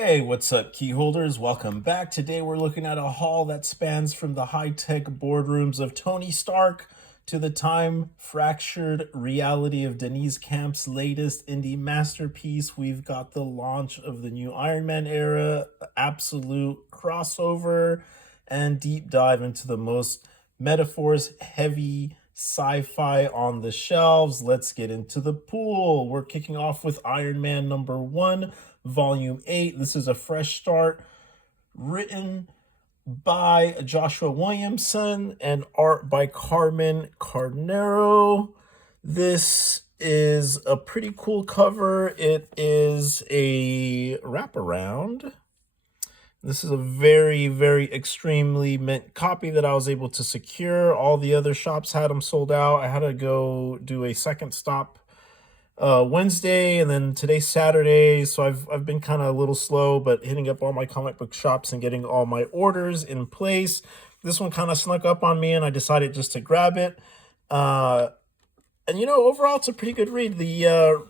Hey, what's up, key holders? Welcome back. Today we're looking at a haul that spans from the high-tech boardrooms of Tony Stark to the time-fractured reality of Denise Camp's latest indie masterpiece. We've got the launch of the new Iron Man era, absolute crossover, and deep dive into the most metaphors-heavy sci-fi on the shelves. Let's get into the pool. We're kicking off with Iron Man #1, Volume 8. This is a fresh start, written by Joshua Williamson and art by Carmen Carnero. This is a pretty cool cover. It is a wraparound. This is a very, very extremely mint copy that I was able to secure. All the other shops had them sold out. I had to go do a second stop Wednesday, and then today's Saturday. So I've been kind of a little slow, but hitting up all my comic book shops and getting all my orders in place. This one kind of snuck up on me, and I decided just to grab it. And overall, it's a pretty good read. The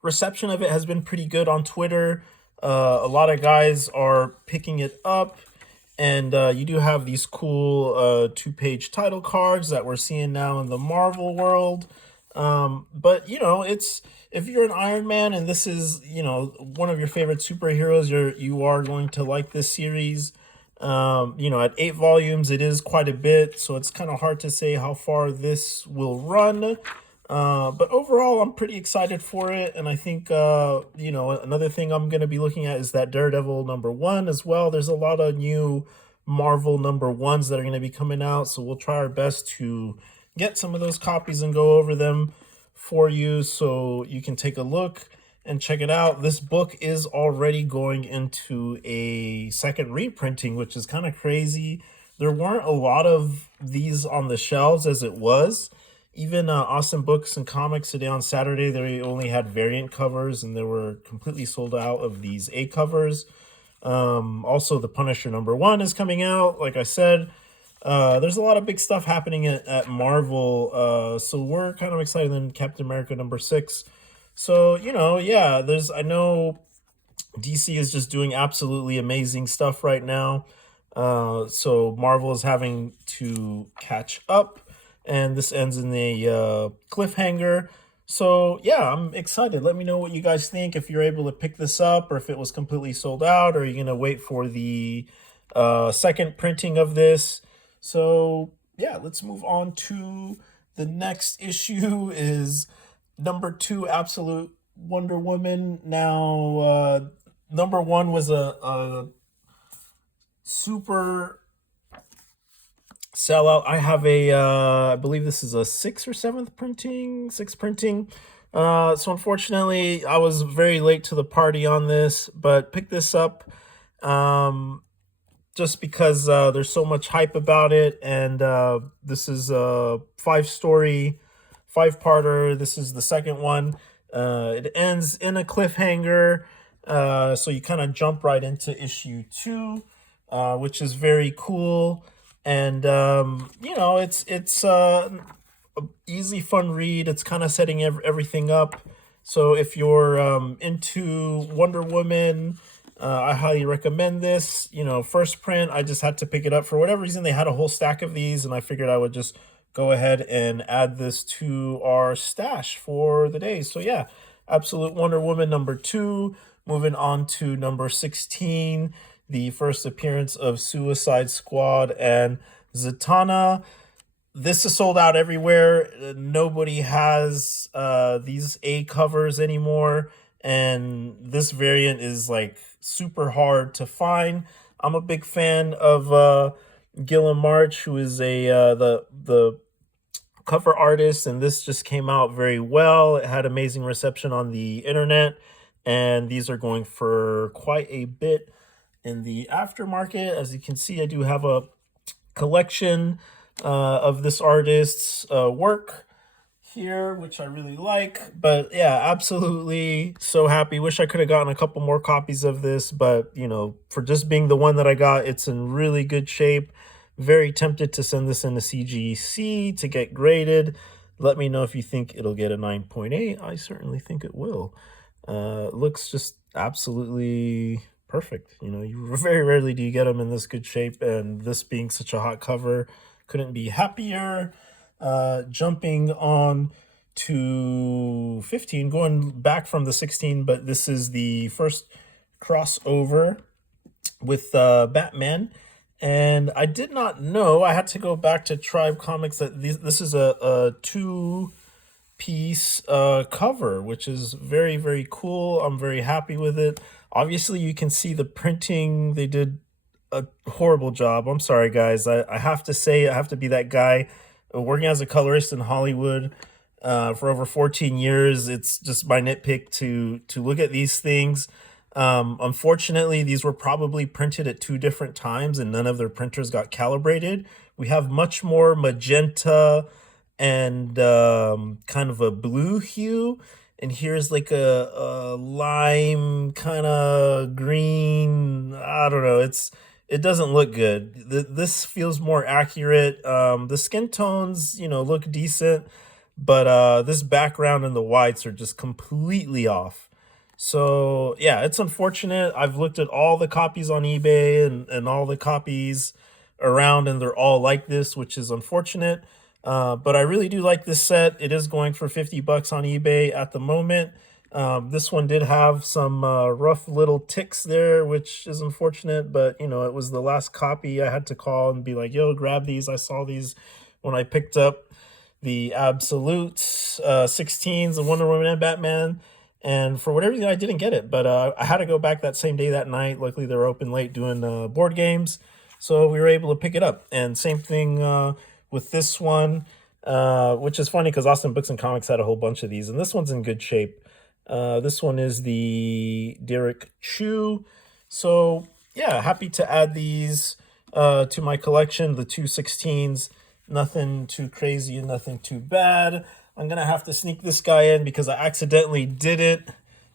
reception of it has been pretty good on Twitter. A lot of guys are picking it up, and you do have these cool two-page title cards that we're seeing now in the Marvel world. But it's, if you're an Iron Man and this is one of your favorite superheroes, you are going to like this series. At 8 volumes, it is quite a bit, so it's kind of hard to say how far this will run. But overall, I'm pretty excited for it, and I think another thing I'm going to be looking at is that Daredevil #1 as well. There's a lot of new Marvel #1s that are going to be coming out, so we'll try our best to get some of those copies and go over them for you so you can take a look and check it out. This book is already going into a second reprinting, which is kind of crazy. There weren't a lot of these on the shelves as it was. Even Awesome Books and Comics today on Saturday, they only had variant covers, and they were completely sold out of these A covers. Also, the Punisher #1 is coming out, like I said. There's a lot of big stuff happening at Marvel, so we're kind of excited. Then Captain America #6. So I know DC is just doing absolutely amazing stuff right now. So Marvel is having to catch up, and this ends in a cliffhanger. So yeah, I'm excited. Let me know what you guys think, if you're able to pick this up, or if it was completely sold out, or you're gonna wait for the second printing of this. So yeah, let's move on to the next issue. Is #2, Absolute Wonder Woman. Now, #1 was a super sellout. I have I believe this is a 6th printing. So unfortunately, I was very late to the party on this, but pick this up. Just because there's so much hype about it, and this is a 5-story, 5-parter. This is the second one. It ends in a cliffhanger, so you kind of jump right into issue 2, which is very cool. And it's a easy, fun read. It's kind of setting everything up. So if you're into Wonder Woman, I highly recommend this. First print, I just had to pick it up. For whatever reason, they had a whole stack of these, and I figured I would just go ahead and add this to our stash for the day. So yeah, Absolute Wonder Woman #2. Moving on to #16, the first appearance of Suicide Squad and Zatanna. This is sold out everywhere. Nobody has these A covers anymore, and this variant is like super hard to find. I'm a big fan of Gilliam March, who is the cover artist, and this just came out very well. It had amazing reception on the internet, and these are going for quite a bit in the aftermarket. As you can see, I do have a collection of this artist's work here, which I really like. But yeah, absolutely so happy. Wish I could have gotten a couple more copies of this, but for just being the one that I got, it's in really good shape. Very tempted to send this into CGC to get graded. Let me know if you think it'll get a 9.8. I certainly think it will. Looks just absolutely perfect. You know, you very rarely do you get them in this good shape, and this being such a hot cover, couldn't be happier. Jumping on to 15, going back from the 16, but this is the first crossover with Batman. And I did not know, I had to go back to Tribe Comics, that this is a two-piece cover, which is very, very cool. I'm very happy with it. Obviously, you can see the printing. They did a horrible job. I'm sorry, guys. I have to say, I have to be that guy working as a colorist in Hollywood for over 14 years. It's just my nitpick to look at these things. Unfortunately, these were probably printed at two different times, and none of their printers got calibrated. We have much more magenta and kind of a blue hue, and here's like a lime kind of green. I don't know. It doesn't look good. This feels more accurate. The skin tones, look decent, but this background and the whites are just completely off. So yeah, it's unfortunate. I've looked at all the copies on eBay and all the copies around, and they're all like this, which is unfortunate. But I really do like this set. It is going for $50 on eBay at the moment. This one did have some rough little ticks there, which is unfortunate, but it was the last copy. I had to call and be like, yo, grab these. I saw these when I picked up the Absolutes 16s, the Wonder Woman and Batman. And for whatever reason, I didn't get it, but I had to go back that same day, that night. Luckily, they were open late doing board games, so we were able to pick it up. And same thing with this one, which is funny because Austin Books and Comics had a whole bunch of these, and this one's in good shape. This one is the Derek Chu. So yeah, happy to add these to my collection, the 216s. Nothing too crazy and nothing too bad. I'm gonna have to sneak this guy in because I accidentally didn't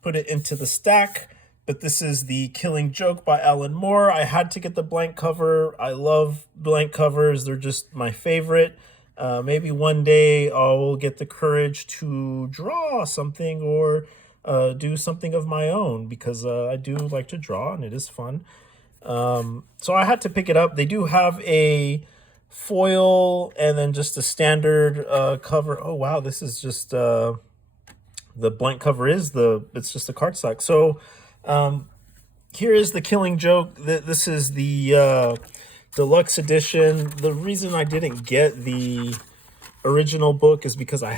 put it into the stack. But this is the Killing Joke by Alan Moore. I had to get the blank cover. I love blank covers. They're just my favorite. Maybe one day I'll get the courage to draw something or do something of my own because I do like to draw and it is fun. So I had to pick it up. They do have a foil and then just a standard cover. Oh wow, this is just the blank cover it's just a cardstock. So here is the Killing Joke. This is the deluxe edition. The reason I didn't get the original book is because I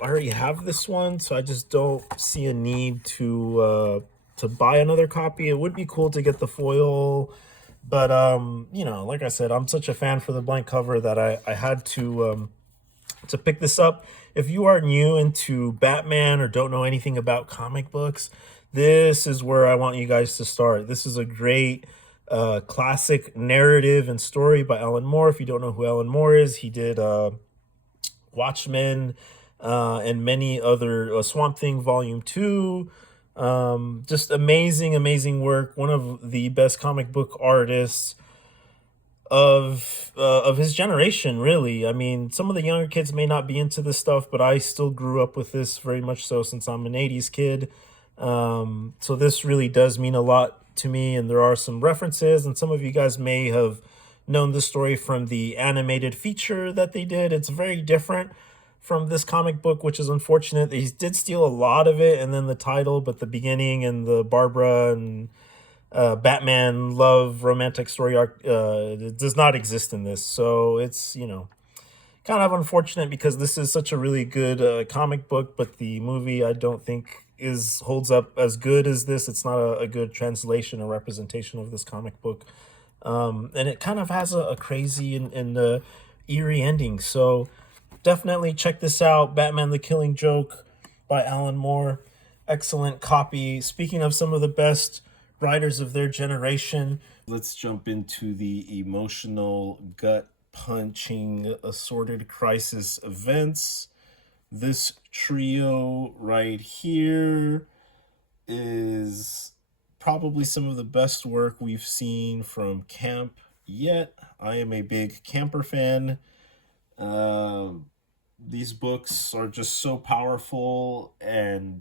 already have this one, so I just don't see a need to buy another copy. It would be cool to get the foil, but like I said, I'm such a fan for the blank cover that I had to pick this up. If you are new into Batman or don't know anything about comic books, this is where I want you guys to start. This is a great classic narrative and story by Alan Moore. If you don't know who Alan Moore is, he did Watchmen and many other Swamp Thing Volume 2. Just amazing work. One of the best comic book artists of his generation, really. I mean, some of the younger kids may not be into this stuff, but I still grew up with this very much so since I'm an 80s kid. So this really does mean a lot to me, and there are some references, and some of you guys may have known the story from the animated feature that they did. It's very different from this comic book, which is unfortunate. They did steal a lot of it, and then the title, but the beginning and the Barbara and Batman love romantic story arc it does not exist in this. So it's, kind of unfortunate because this is such a really good comic book, but the movie I don't think holds up as good as this. It's not a good translation or representation of this comic book. And it kind of has a crazy and eerie ending. So definitely check this out. Batman the Killing Joke by Alan Moore. Excellent copy. Speaking of some of the best writers of their generation, let's jump into the emotional, gut punching, assorted crisis events. This trio right here is probably some of the best work we've seen from Camp yet. I am a big Camper fan. These books are just so powerful and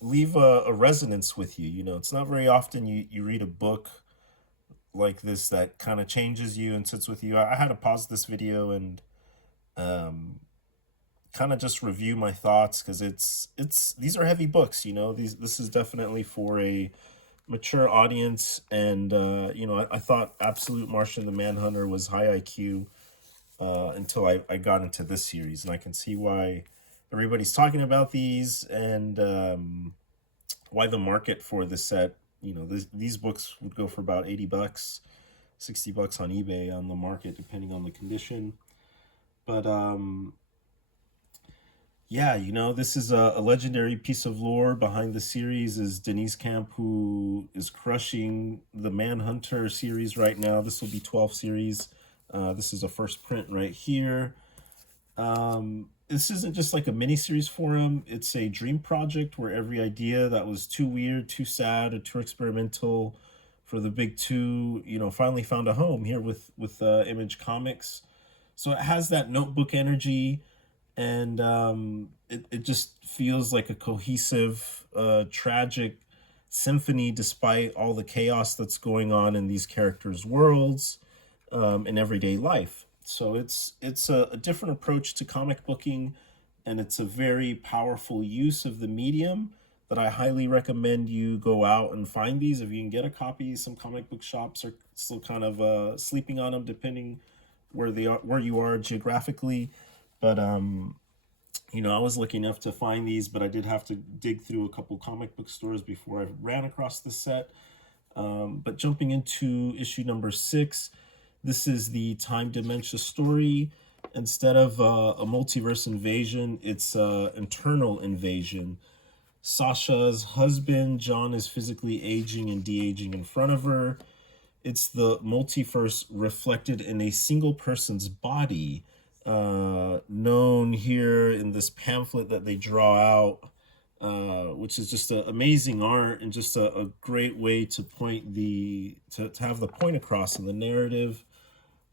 leave a resonance with you. You know, it's not very often you read a book like this that kind of changes you and sits with you. I had to pause this video and um, kind of just review my thoughts, because it's these are heavy books. You know, this is definitely for a mature audience, and you know, I thought Absolute Martian the Manhunter was high IQ until I got into this series, and I can see why everybody's talking about these, and why the market for this set. You know, these books would go for about $80, $60 on eBay on the market, depending on the condition. But yeah, you know, this is a legendary piece of lore behind the series. Is Denise Camp, who is crushing the Manhunter series right now. This will be 12 series. This is a first print right here. This isn't just like a mini series for him. It's a dream project where every idea that was too weird, too sad, or too experimental for the big two, you know, finally found a home here with Image Comics. So it has that notebook energy, and it just feels like a cohesive, tragic symphony despite all the chaos that's going on in these characters' worlds, in everyday life. So it's a different approach to comic booking, and it's a very powerful use of the medium that I highly recommend you go out and find these if you can get a copy. Some comic book shops are still kind of sleeping on them, depending where you are geographically. But you know, I was lucky enough to find these, but I did have to dig through a couple comic book stores before I ran across this set. But jumping into issue number 6, this is the time dementia story. Instead of a multiverse invasion, it's internal invasion. Sasha's husband, John, is physically aging and de-aging in front of her. It's the multiverse reflected in a single person's body, known here in this pamphlet that they draw out, which is just amazing art, and just a great way to point to have the point across in the narrative.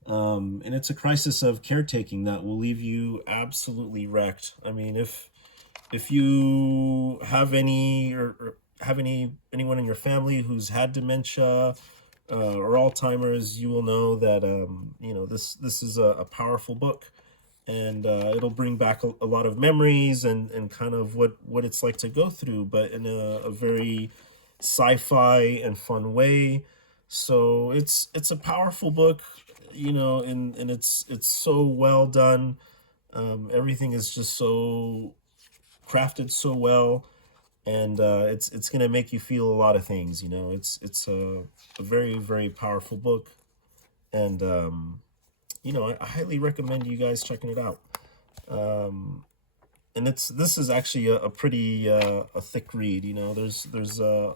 And it's a crisis of caretaking that will leave you absolutely wrecked. I mean, if you have or have anyone in your family who's had dementia or Alzheimer's, you will know that you know, this is a powerful book, and it'll bring back a lot of memories, and kind of what it's like to go through, but in a very sci-fi and fun way. So it's a powerful book, you know, and it's so well done. Everything is just so crafted so well, and it's gonna make you feel a lot of things. You know, it's a very, very powerful book, and you know, I highly recommend you guys checking it out. And this is actually a pretty a thick read. You know, there's a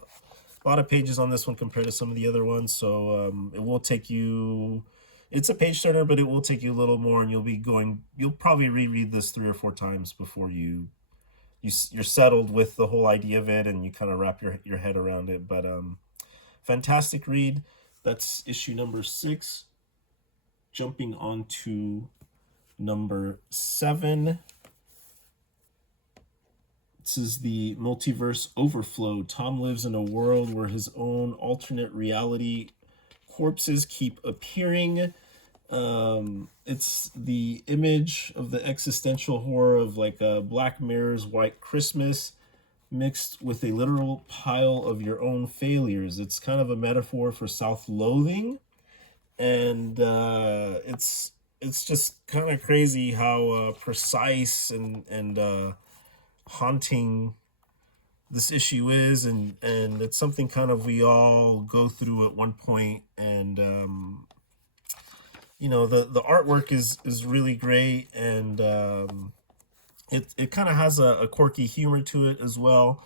lot of pages on this one compared to some of the other ones, so it will take you. It's a page turner, but it will take you a little more, and you'll probably reread this 3 or 4 times before you're settled with the whole idea of it, and you kind of wrap your head around it. But fantastic read. That's issue number 6. Jumping on to number 7. This is the Multiverse Overflow. Tom lives in a world where his own alternate reality corpses keep appearing. It's the image of the existential horror of like a Black Mirror's White Christmas mixed with a literal pile of your own failures. It's kind of a metaphor for self-loathing, and it's just kind of crazy how precise and haunting this issue is, and it's something kind of we all go through at one point. And you know, the artwork is really great, and it kind of has a quirky humor to it as well.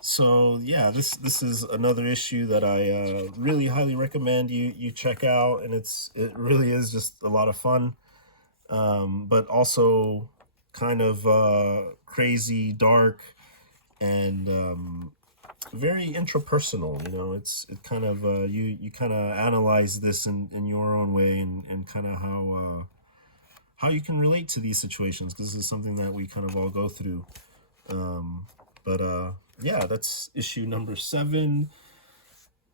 So yeah, this is another issue that I really highly recommend you check out, and it really is just a lot of fun, but also kind of crazy, dark, and very intrapersonal. You know, it kind of you kind of analyze this in your own way, and kind of how you can relate to these situations, because this is something that we kind of all go through. But yeah, that's issue number 7.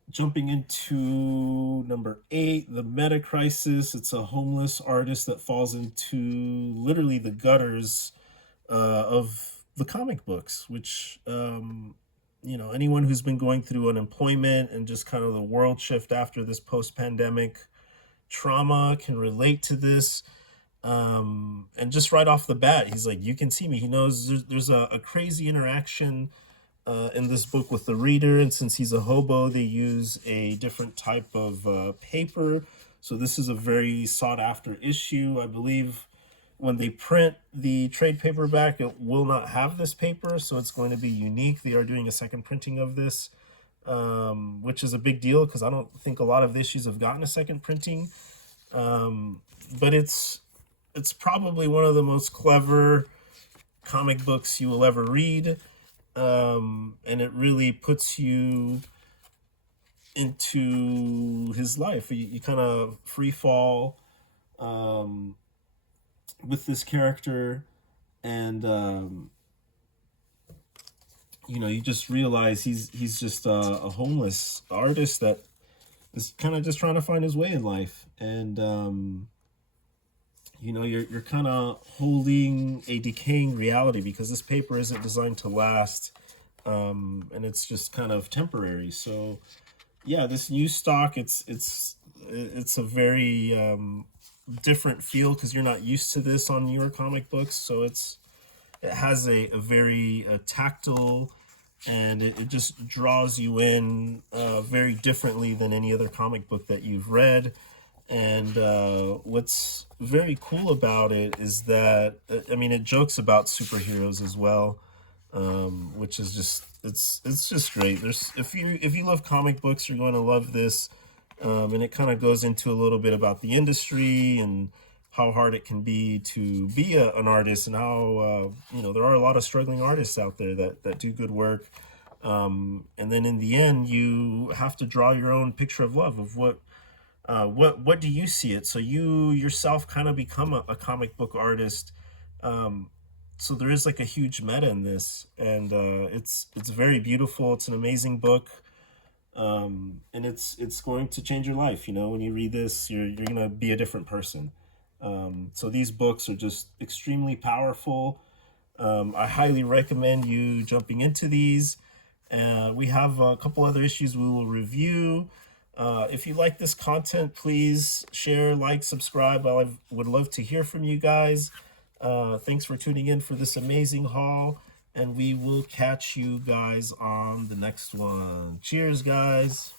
Jumping into number 8, the meta crisis. It's a homeless artist that falls into literally the gutters of the comic books, which anyone who's been going through unemployment and just kind of the world shift after this post-pandemic trauma can relate to this. And just right off the bat, he's like, "You can see me." He knows there's a crazy interaction in this book with the reader, and since he's a hobo, they use a different type of paper. So this is a very sought after issue. I believe when they print the trade paperback, it will not have this paper, so it's going to be unique. They are doing a second printing of this, which is a big deal because I don't think a lot of the issues have gotten a second printing. But it's probably one of the most clever comic books you will ever read. And it really puts you into his life. You kind of free fall with this character, and you just realize he's just a homeless artist that is kind of just trying to find his way in life, and you're kind of holding a decaying reality because this paper isn't designed to last, and it's just kind of temporary. So yeah, this new stock, it's a very different feel because you're not used to this on newer comic books. So it has a very tactile, and it just draws you in very differently than any other comic book that you've read. And what's very cool about it is that it jokes about superheroes as well, which is just it's just great. There's if you love comic books, you're going to love this, and it kind of goes into a little bit about the industry and how hard it can be to be an artist, and how there are a lot of struggling artists out there that do good work, and then in the end you have to draw your own picture of love of what do you see it, so you yourself kind of become a comic book artist. So there is like a huge meta in this, and it's very beautiful. It's an amazing book, and it's going to change your life. When you read this, you're gonna be a different person. So these books are just extremely powerful. I highly recommend you jumping into these. We have a couple other issues we will review. If you like this content, please share, like, subscribe. I would love to hear from you guys. Thanks for tuning in for this amazing haul, and we will catch you guys on the next one. Cheers, guys.